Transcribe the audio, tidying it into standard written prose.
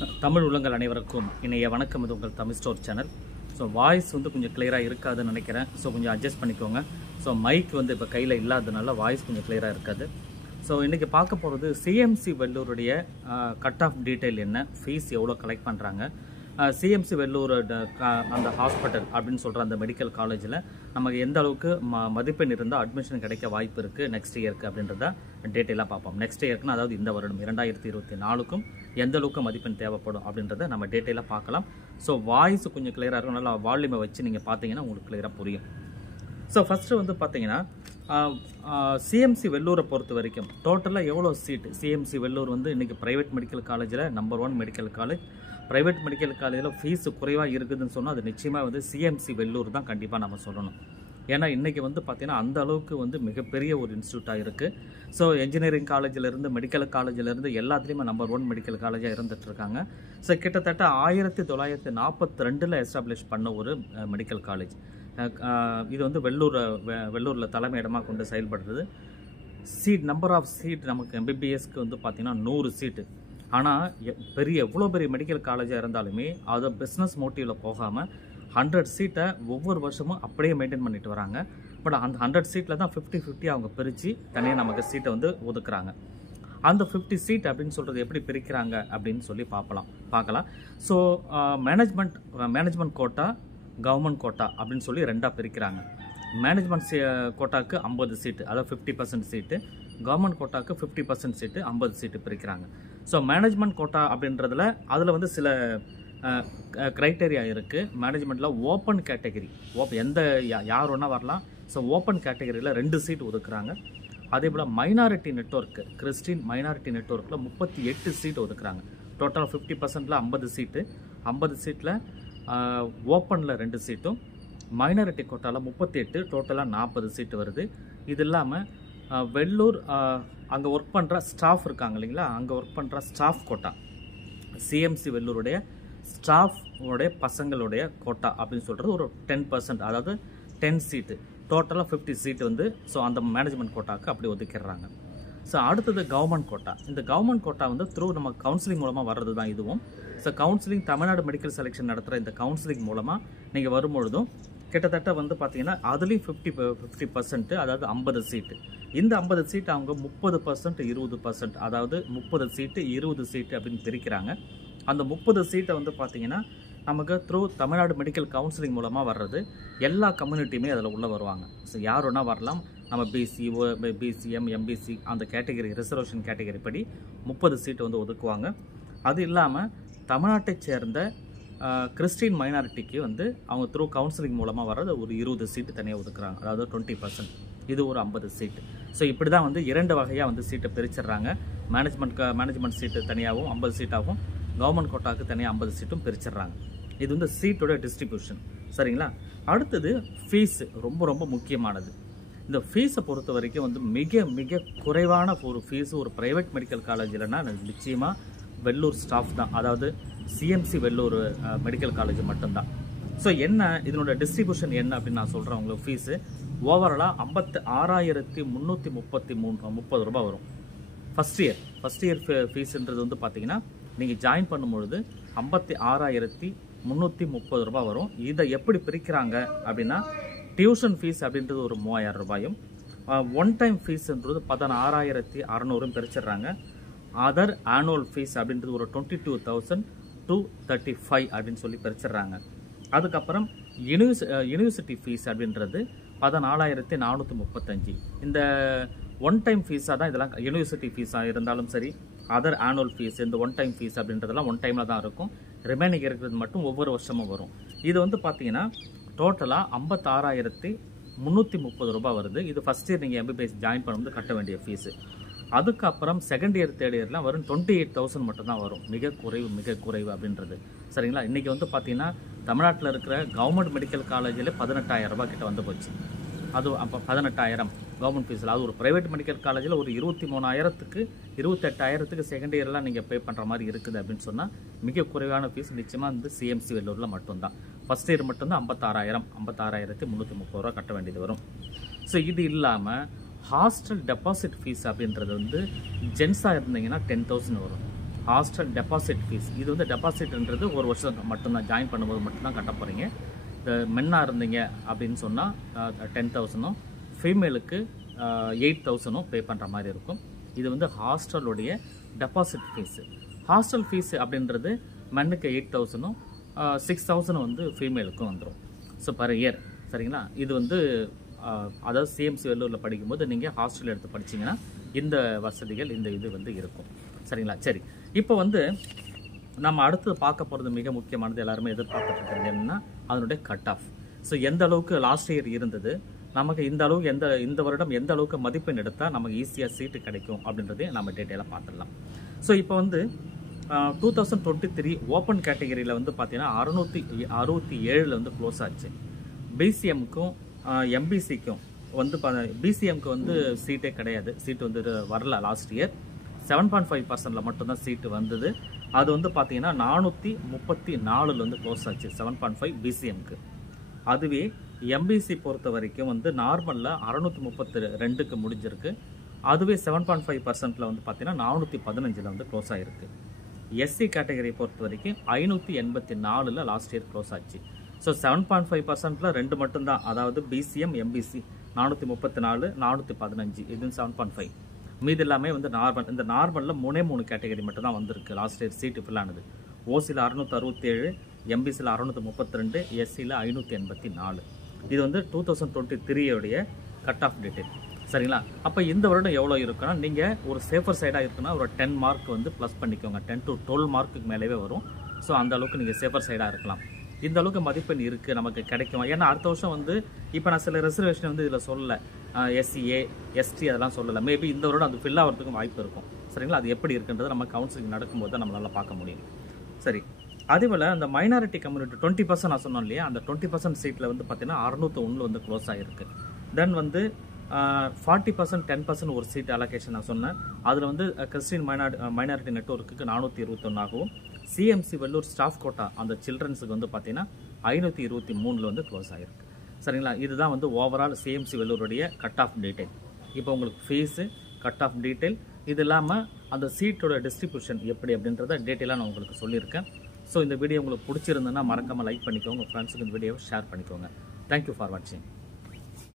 தமிழ் உள்ளங்கள் அனைவருக்கும் இணைய வணக்கம். இது உங்கள் Tamil store channel. So voice வந்து கொஞ்சம் கிளியராக இருக்காதுன்னு நினைக்கிறேன். ஸோ கொஞ்சம் அட்ஜஸ்ட் பண்ணிக்கோங்க. ஸோ மைக் வந்து இப்போ கையில் இல்லாததுனால வாய்ஸ் கொஞ்சம் கிளியராக இருக்காது. ஸோ இன்றைக்கி பார்க்க போகிறது சிஎம்சி வெள்ளூருடைய கட் ஆஃப் டீட்டெயில் என்ன, ஃபீஸ் எவ்வளோ கலெக்ட் பண்ணுறாங்க, சிஎம்சி வெள்ளூர் அந்த ஹாஸ்பிட்டல் அப்படின்னு சொல்கிற அந்த மெடிக்கல் காலேஜில் நமக்கு எந்த அளவுக்கு மதிப்பெண் இருந்தால் அட்மிஷன் கிடைக்க வாய்ப்பு இருக்குது நெக்ஸ்ட் இயருக்கு அப்படின்றத டீட்டெயிலாக பார்ப்போம். நெக்ஸ்ட் இயர்க்குன்னு அதாவது இந்த வருடம் 2024க்கும் எந்த அளவுக்கு மதிப்பெண் தேவைப்படும் அப்படின்றத நம்ம டீட்டெயிலாக பார்க்கலாம். ஸோ வாய்ஸ் கொஞ்சம் கிளியராக இருக்கும், நல்லா வால்யூமை வச்சு நீங்கள் பார்த்தீங்கன்னா உங்களுக்கு கிளியராக புரியும். ஸோ ஃபஸ்ட்டு வந்து பார்த்தீங்கன்னா சிஎம்சி வெள்ளூரை பொறுத்த வரைக்கும் டோட்டலாக எவ்வளோ சீட்டு. சிஎம்சி வெள்ளூர் வந்து இன்றைக்கி ப்ரைவேட் மெடிக்கல் காலேஜில் number 1 medical college. Private medical காலேஜில் ஃபீஸு குறைவாக இருக்குதுன்னு சொன்னால் அது நிச்சயமாக வந்து சிஎம்சி வெள்ளூர் தான் கண்டிப்பாக நம்ம சொல்லணும். ஏன்னா இன்றைக்கி வந்து பார்த்திங்கன்னா அந்த அளவுக்கு வந்து மிகப்பெரிய ஒரு இன்ஸ்டியூட்டாக இருக்குது. ஸோ என்ஜினியரிங் காலேஜிலேருந்து மெடிக்கல் காலேஜிலேருந்து எல்லாத்துலேயுமே நம்பர் 1 மெடிக்கல் காலேஜாக இருந்துகிட்ருக்காங்க. ஸோ கிட்டத்தட்ட 1942 எஸ்டாப்ளிஷ் பண்ண ஒரு மெடிக்கல் காலேஜ். இது வந்து வெள்ளூரில் தலைமையிடமாக கொண்டு செயல்படுறது. நம்பர் ஆஃப் சீட் நமக்கு எம்பிபிஎஸ்க்கு வந்து பார்த்திங்கன்னா 100 சீட்டு. ஆனால் எவ்வளோ பெரிய மெடிக்கல் காலேஜாக இருந்தாலுமே அதை பிஸ்னஸ் மோட்டிவில் போகாமல் 100 சீட்டை ஒவ்வொரு வருஷமும் அப்படியே மெயின்டைன் பண்ணிட்டு வராங்க. பட் அந்த 100 சீட்டில் தான் 50-50 அவங்க பிரித்து தனியாக நமக்கு சீட்டை வந்து ஒதுக்குறாங்க. அந்த 50 சீட் அப்படின்னு சொல்கிறது எப்படி பிரிக்கிறாங்க அப்படின்னு சொல்லி பார்க்கலாம். So management quota, government quota அப்படின்னு சொல்லி 2ஆக பிரிக்கிறாங்க. மேனேஜ்மெண்ட் கோட்டாவுக்கு 50 சீட்டு, அதாவது 50% சீட்டு. கவர்மெண்ட் கோட்டாவுக்கு 50% சீட்டு, 50 சீட்டு பிரிக்கிறாங்க. ஸோ மேனேஜ்மெண்ட் கோட்டா அப்படின்றதுல அதில் வந்து சில க்ரைட்டேரியா இருக்குது. மேனேஜ்மெண்ட்டில் ஓப்பன் கேட்டகரி, யார் ஒன்றா வரலாம். ஸோ ஓப்பன் கேட்டகரியில் 2 சீட் ஒதுக்குறாங்க. அதே போல் மைனாரிட்டி நெட்வொர்க்கு, கிறிஸ்டின் மைனாரிட்டி நெட்வொர்க்கில் 38 சீட் ஒதுக்குறாங்க. டோட்டலாக 50%ல் 50 சீட்டு, 50 சீட்டில் ஓப்பனில் 2 சீட்டும், மைனாரிட்டி கோட்டாவில் 38, டோட்டலாக 40 சீட்டு வருது. இது இல்லாமல் வெள்ளூர் அங்கே ஒர்க் பண்ணுற ஸ்டாஃப் இருக்காங்க இல்லைங்களா, அங்கே ஒர்க் பண்ணுற ஸ்டாஃப் கோட்டா, சிஎம்சி வெள்ளூருடைய ஸ்டாஃபோடைய பசங்களுடைய கோட்டா அப்படின்னு சொல்கிறது ஒரு 10%, அதாவது 10 சீட்டு. டோட்டலாக 50 சீட்டு வந்து ஸோ அந்த மேனேஜ்மெண்ட் கோட்டாவுக்கு அப்படி ஒதுக்கிடுறாங்க. ஸோ அடுத்தது கவர்மெண்ட் கோட்டா. இந்த கவர்மெண்ட் கோட்டா வந்து நம்ம கவுன்சிலிங் மூலமாக வர்றது தான் இதுவும். So counselling Tamil Nadu medical selection நடத்துகிற இந்த கவுன்சிலிங் மூலமாக நீங்கள் வரும்பொழுதும் கிட்டத்தட்ட வந்து பார்த்தீங்கன்னா அதுலேயும் 50%, அதாவது 50 சீட்டு. இந்த 50 சீட்டு அவங்க 30%, 20%, அதாவது 30 சீட்டு 20 சீட்டு அப்படின்னு பிரிக்கிறாங்க. அந்த 30 சீட்டை வந்து பார்த்தீங்கன்னா நமக்கு தமிழ்நாடு மெடிக்கல் கவுன்சிலிங் மூலமாக வர்றது. எல்லா கம்யூனிட்டியுமே அதில் உள்ளே வருவாங்க. ஸோ யார் ஒன்றா வரலாம். நம்ம பிசி, பிசிஎம், எம்பிசி அந்த கேட்டகரி, ரிசர்வேஷன் கேட்டகரி படி 30 சீட்டு வந்து ஒதுக்குவாங்க. அது இல்லாமல் தமிழ்நாட்டை சேர்ந்த கிறிஸ்டின் மைனாரிட்டிக்கு வந்து அவங்க கவுன்சிலிங் மூலமாக வர்றது ஒரு 20 சீட்டு தனியாக ஒதுக்குறாங்க, அதாவது 20%. இது ஒரு 50 சீட்டு. ஸோ இப்படி தான் வந்து 2 வகையாக வந்து சீட்டை பிரிச்சிடுறாங்க. மேனேஜ்மெண்ட் சீட்டு தனியாகவும் 50 சீட்டாகவும், கவர்மெண்ட் கோட்டாவுக்கு தனியாக 50 சீட்டும் பிரிச்சிடுறாங்க. இது வந்து சீட்டோட டிஸ்ட்ரிபியூஷன். சரிங்களா? அடுத்தது ஃபீஸு, ரொம்ப ரொம்ப முக்கியமானது. இந்த ஃபீஸை பொறுத்த வரைக்கும் வந்து மிக மிக குறைவான ஒரு ஃபீஸு ஒரு ப்ரைவேட் மெடிக்கல் காலேஜில்னா நிச்சயமாக வெள்ளூர் ஸ்டாஃப் தான், அதாவது சிஎம்சி வெள்ளூர் மெடிக்கல் காலேஜ் மட்டும்தான். ஸோ என்ன இதனோட டிஸ்ட்ரிபியூஷன் என்ன அப்படின்னு நான் சொல்கிறேன். உங்களுக்கு ஃபீஸு ஓவராலாக 56,330 ரூபா வரும். ஃபஸ்ட் இயர் ஃபீஸுன்றது வந்து பார்த்தீங்கன்னா நீங்கள் ஜாயின் பண்ணும்பொழுது 56,330 ரூபா வரும். இதை எப்படி பிரிக்கிறாங்க அப்படின்னா டியூஷன் ஃபீஸ் அப்படின்றது ஒரு 3000 ரூபாயும், ஒன் டைம் ஃபீஸ்ன்றது 16,600 பிரிச்சிடுறாங்க. அதர் ஆனுவல் ஃபீஸ் அப்படின்றது ஒரு 22,235 அப்படின்னு சொல்லி பிரிச்சிடுறாங்க. அதுக்கப்புறம் யூனிவர்சிட்டி ஃபீஸ் அப்படின்றது 14,435. இந்த ஒன் டைம் ஃபீஸாக தான் இதெல்லாம். யூனிவர்சிட்டி ஃபீஸாக இருந்தாலும் சரி, அதர் ஆனுவல் ஃபீஸ், இந்த ஒன் டைம் ஃபீஸ் அப்படின்றதெல்லாம் ஒன் டைமில் தான் இருக்கும். ரிமைனிங் இருக்கிறது மட்டும் ஒவ்வொரு வருஷமும் வரும். இது வந்து பார்த்தீங்கன்னா டோட்டலாக 56,330 ரூபா வருது. இது ஃபஸ்ட் இயர் நீங்கள் எம்பிபிஎஸ் ஜாயின் பண்ணும்போது கட்ட வேண்டிய ஃபீஸு. அதுக்கப்புறம் செகண்ட் இயர், தேர்ட் இயர்லாம் வரும் 28,000 மட்டும்தான் வரும். மிக குறைவு அப்படின்றது. சரிங்களா? இன்றைக்கி வந்து பார்த்தீங்கன்னா தமிழ்நாட்டில் இருக்கிற கவர்மெண்ட் மெடிக்கல் காலேஜில் 18,000 ரூபா கிட்ட வந்து போச்சு. அது அப்போ 18,000 கவர்மெண்ட் ஃபீஸில். அது ஒரு ப்ரைவேட் மெடிக்கல் காலேஜில் ஒரு 23,000க்கு 28,000க்கு செகண்ட் இயர்லாம் நீங்கள் பே பண்ணுற மாதிரி இருக்குது அப்படின்னு சொன்னால் மிக குறைவான ஃபீஸ் நிச்சயமாக வந்து சிஎம்சி வெள்ளூரில் மட்டும்தான். ஃபஸ்ட் இயர் மட்டும்தான் 56,330 ரூபா கட்ட வேண்டியது வரும். ஸோ இது இல்லாமல் ஹாஸ்டல் டெபாசிட் ஃபீஸ் அப்படின்றது வந்து ஜென்ஸாக இருந்தீங்கன்னா 10,000 வரும். Hostel deposit fees. இது வந்து டெபாசிட்ன்றது ஒரு வருஷம் மட்டும்தான், ஜாயின் பண்ணும்போது மட்டும்தான் கட்ட போகிறீங்க. இந்த மென்னாக இருந்தீங்க அப்படின்னு சொன்னால் 10,000, ஃபீமேலுக்கு 8,000 பே பண்ணுற மாதிரி இருக்கும். இது வந்து ஹாஸ்டலுடைய டெபாசிட் ஃபீஸு. ஹாஸ்டல் ஃபீஸு அப்படின்றது மென்னுக்கு 8,000, 6,000 வந்து ஃபீமேலுக்கும் வந்துடும். ஸோ பர் இயர், சரிங்களா? இது வந்து அதாவது சிஎம்சி வெள்ளூரில் படிக்கும்போது நீங்கள் ஹாஸ்டல் எடுத்து படிச்சிங்கன்னா இந்த வசதிகள், இந்த இது வந்து இருக்கும், சரிங்களா? சரி, இப்போ வந்து நம்ம அடுத்து பார்க்க போகிறது மிக முக்கியமானது, எல்லாருமே எதிர்பார்த்துட்டு இருக்கிறது என்னன்னா அதனுடைய கட் ஆஃப். ஸோ எந்த அளவுக்கு லாஸ்ட் இயர் இருந்தது, நமக்கு இந்த அளவுக்கு இந்த வருடம் எந்த அளவுக்கு மதிப்பெண் எடுத்தால் நமக்கு ஈஸியாக சீட்டு கிடைக்கும் அப்படின்றதையும் நம்ம டீட்டெயிலாக பார்த்துடலாம். ஸோ இப்போ வந்து 2023 ஓப்பன் கேட்டகரியில் வந்து பார்த்தீங்கன்னா 667 வந்து க்ளோஸ் ஆச்சு. பிசிஎம்க்கும் எம்பிசிக்கும் வந்து பிசிஎம்க்கு வந்து சீட்டே கிடையாது, சீட்டு வந்து வரல. லாஸ்ட் இயர் 7.5% மட்டும்தான் சீட்டு வந்தது. அது வந்து பார்த்தீங்கன்னா 434 வந்து க்ளோஸ் ஆச்சு 7.5 பிசிஎம்க்கு. அதுவே எம்பிசி பொறுத்த வரைக்கும் வந்து நார்மலில் 632க்கு முடிஞ்சிருக்கு. அதுவே 7.5% வந்து பார்த்தீங்கன்னா 415 வந்து க்ளோஸ் ஆகிருக்கு. எஸ்சி கேட்டகரியை பொறுத்த வரைக்கும் 584 லாஸ்ட் இயர் க்ளோஸ் ஆச்சு. ஸோ 7.5%ல் 2 மட்டும்தான், அதாவது பிசிஎம் எம்பிசி 434, 415, இது 7.5. மீது எல்லாமே வந்து நார்மல். இந்த நார்மலில் 3 கேட்டகரி மட்டும் தான் வந்திருக்கு லாஸ்ட் இயர் சீட்டு ஃபில் ஆனது. ஓசியில் 667, எம்பிசியில் 632, எஸ்சியில் 584. இது வந்து 2023 கட் ஆஃப் டீட்டெயில், சரிங்களா? அப்போ இந்த வருடம் எவ்வளோ இருக்குன்னா, நீங்கள் ஒரு சேஃபர் சைடாக இருக்குன்னா ஒரு 10 மார்க் வந்து ப்ளஸ் பண்ணிக்கோங்க. 10 to 12 மார்க்குக்கு மேலேவே வரும். ஸோ அந்த அளவுக்கு நீங்கள் சேஃபர் சைடாக இருக்கலாம். இந்த அளவுக்கு மதிப்பெண் இருக்குது, நமக்கு கிடைக்கும். ஏன்னா அடுத்த வருஷம் வந்து இப்போ நான் சில ரிசர்வேஷன் வந்து இதில் சொல்லலை, எஸ்சிஏ எஸ்டி அதெல்லாம் சொல்லலை. மேபி இந்த வருடம் அது ஃபில் ஆகிறதுக்கும் வாய்ப்பு இருக்கும், சரிங்களா? அது எப்படி இருக்குன்றது நம்ம கவுன்சிலிங் நடக்கும்போது தான் நம்மளால் பார்க்க முடியும். சரி, அதேபோல் அந்த மைனாரிட்டி கம்யூனிட்டி 20% நான் சொன்னோம் இல்லையா, அந்த 20% சீட்டில் வந்து பார்த்தீங்கன்னா 601 வந்து க்ளோஸ் ஆகிருக்கு. தென் வந்து 40% 10% ஒரு சீட் அலோகேஷன் நான் சொன்னேன். அதில் வந்து கிறிஸ்டின் மைனாரிட்டி நெட்வொர்க்குக்கு 421 ஆகவும், சிஎம்சி வெள்ளூர் ஸ்டாஃப் கோட்டா அந்த சில்ட்ரன்ஸுக்கு வந்து பார்த்தீங்கன்னா 523 வந்து க்ளோஸ் ஆகிருக்கு, சரிங்களா? இதுதான் வந்து ஓவரால் சிஎம்சி வெள்ளூருடைய கட் ஆஃப் டீட்டெயில். இப்போ உங்களுக்கு ஃபீஸு, கட் ஆஃப் டீட்டெயில், இது இல்லாமல் அந்த சீட்டோட டிஸ்ட்ரிபியூஷன் எப்படி அப்படின்றத டீட்டெயிலாக நான் உங்களுக்கு சொல்லியிருக்கேன். ஸோ இந்த வீடியோ உங்களுக்கு பிடிச்சிருந்ததுன்னா மறக்காமல் லைக் பண்ணிக்கோங்க, உங்கள் ஃப்ரெண்ட்ஸுக்கு இந்த வீடியோவை ஷேர் பண்ணிக்கோங்க. தேங்க்யூ ஃபார் வாட்சிங்.